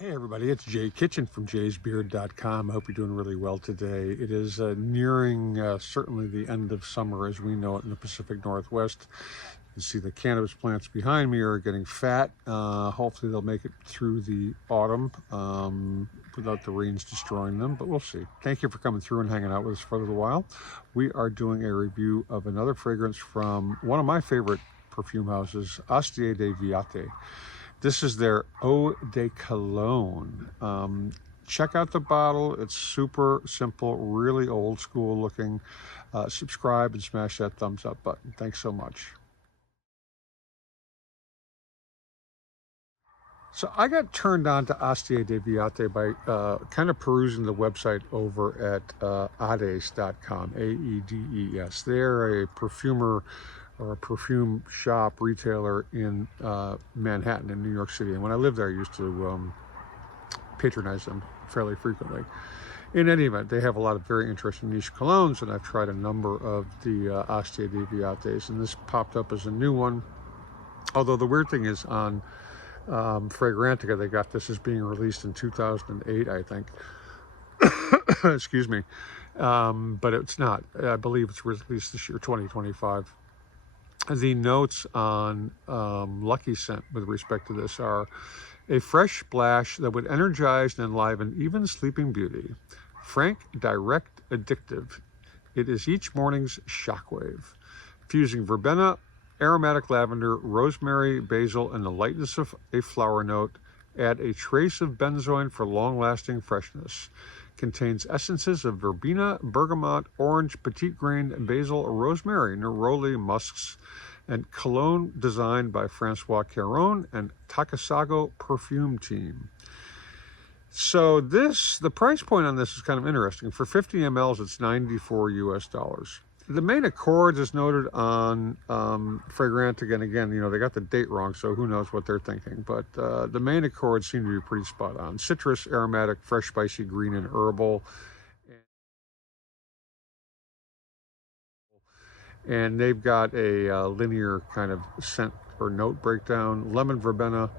Hey everybody, it's Jay Kitchen from jaysbeard.com. I hope you're doing really well today. It is nearing certainly the end of summer as we know it in the Pacific Northwest. You can see the cannabis plants behind me are getting fat. Hopefully they'll make it through the autumn without the rains destroying them, but we'll see. Thank you for coming through and hanging out with us for a little while. We are doing a review of another fragrance from one of my favorite perfume houses, Astier de Villatte. This is their Eau De Cologne. Check out the bottle. It's super simple, really old school looking. Subscribe and smash that thumbs up button. Thanks so much. So I got turned on to Astier de Villatte by kind of perusing the website over at Aades.com, A-E-D-E-S. They're a perfumer or a perfume shop retailer in Manhattan in New York City. And when I lived there, I used to patronize them fairly frequently. In any event, they have a lot of very interesting niche colognes, and I've tried a number of the Astier de Villates, and this popped up as a new one. Although the weird thing is on Fragrantica, they got this as being released in 2008, I think. Excuse me. But it's not. I believe it's released this year, 2025. The notes on Lucky Scent with respect to this are a fresh splash that would energize and enliven even sleeping beauty. Frank, direct, addictive. It is each morning's shockwave. Fusing verbena, aromatic lavender, rosemary, basil, and the lightness of a flower note. Add a trace of benzoin for long-lasting freshness. Contains essences of verbena, bergamot, orange, petit grain, basil, rosemary, neroli, musks, and cologne designed by Françoise Caron and Takasago perfume team. So the price point on this is kind of interesting. For 50 mLs, it's $94 US. The main accords is noted on Fragrantica, and again, you know, they got the date wrong, so who knows what they're thinking. But the main accords seem to be pretty spot on. Citrus, aromatic, fresh, spicy, green, and herbal. And they've got a linear kind of scent or note breakdown. Lemon, verbena,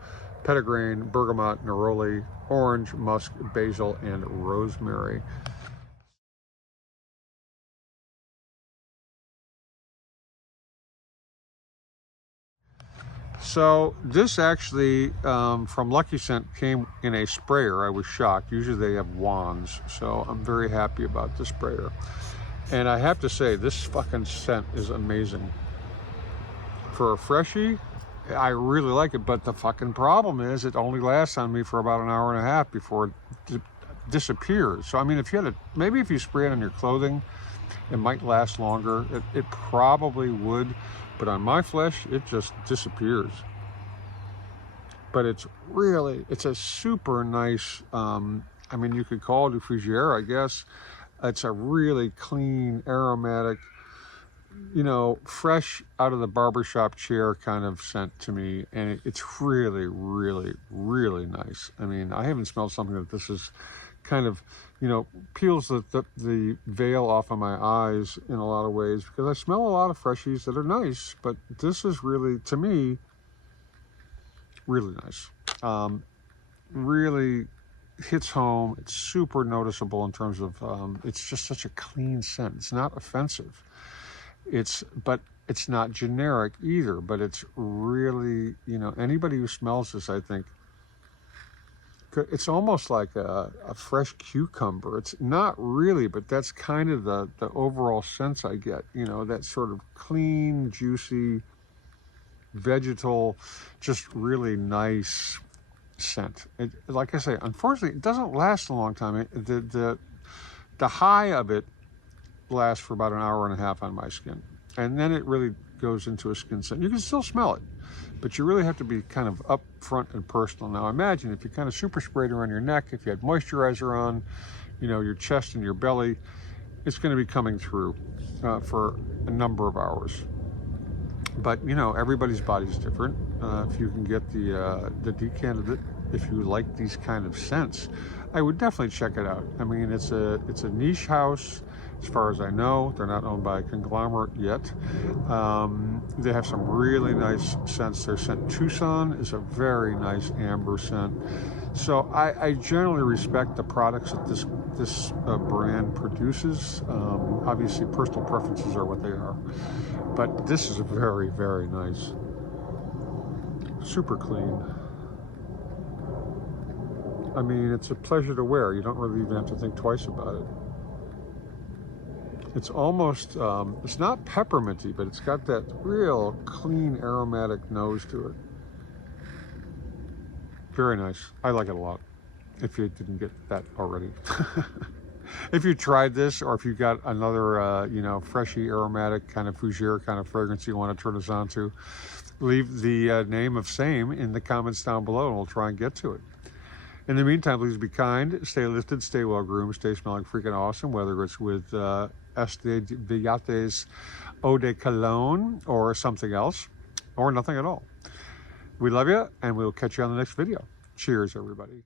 petit grain, bergamot, neroli, orange, musk, basil, and rosemary. So this actually, from Lucky Scent, came in a sprayer. I was shocked. Usually they have wands, so I'm very happy about the sprayer. And I have to say, this fucking scent is amazing. For a freshie, I really like it, but the fucking problem is it only lasts on me for about an hour and a half before it disappears. So, I mean, if you had maybe if you spray it on your clothing, it might last longer. It probably would. But on my flesh, it just disappears. But it's a super nice, I mean, you could call it a fougere, I guess. It's a really clean, aromatic, you know, fresh out of the barbershop chair kind of scent to me. And it's really, really, really nice. I mean, I haven't smelled something that this is kind of, you know, peels the veil off of my eyes in a lot of ways, because I smell a lot of freshies that are nice, but this is really, to me, really nice. Really hits home. It's super noticeable in terms of, it's just such a clean scent. It's not offensive. But it's not generic either, but it's really, you know, anybody who smells this, I think, it's almost like a fresh cucumber. It's not really, but that's kind of the overall sense I get, you know, that sort of clean, juicy, vegetal, just really nice scent. Like I say, unfortunately, it doesn't last a long time. The high of it lasts for about an hour and a half on my skin, and then it really goes into a skin scent. You can still smell it, but you really have to be kind of up front and personal. Now imagine if you kind of super sprayed around your neck, if you had moisturizer on, you know, your chest and your belly, it's going to be coming through for a number of hours. But, you know, everybody's body's different. If you can get the decandidate, if you like these kind of scents, I would definitely check it out. I mean, it's a niche house. As far as I know, they're not owned by a conglomerate yet. They have some really nice scents. Their scent Tucson is a very nice amber scent. So I generally respect the products that this brand produces. Obviously, personal preferences are what they are, but this is very, very nice. Super clean. I mean, it's a pleasure to wear. You don't really even have to think twice about it. It's almost, it's not pepperminty, but it's got that real clean aromatic nose to it. Very nice. I like it a lot, if you didn't get that already. If you tried this, or if you got another, you know, freshy, aromatic, kind of fougere kind of fragrance you want to turn us on to, leave the name of same in the comments down below, and we'll try and get to it. In the meantime, please be kind, stay lifted, stay well groomed, stay smelling freaking awesome, whether it's with Astier de Villates Eau De Cologne or something else, or nothing at all. We love you, and we'll catch you on the next video. Cheers, everybody.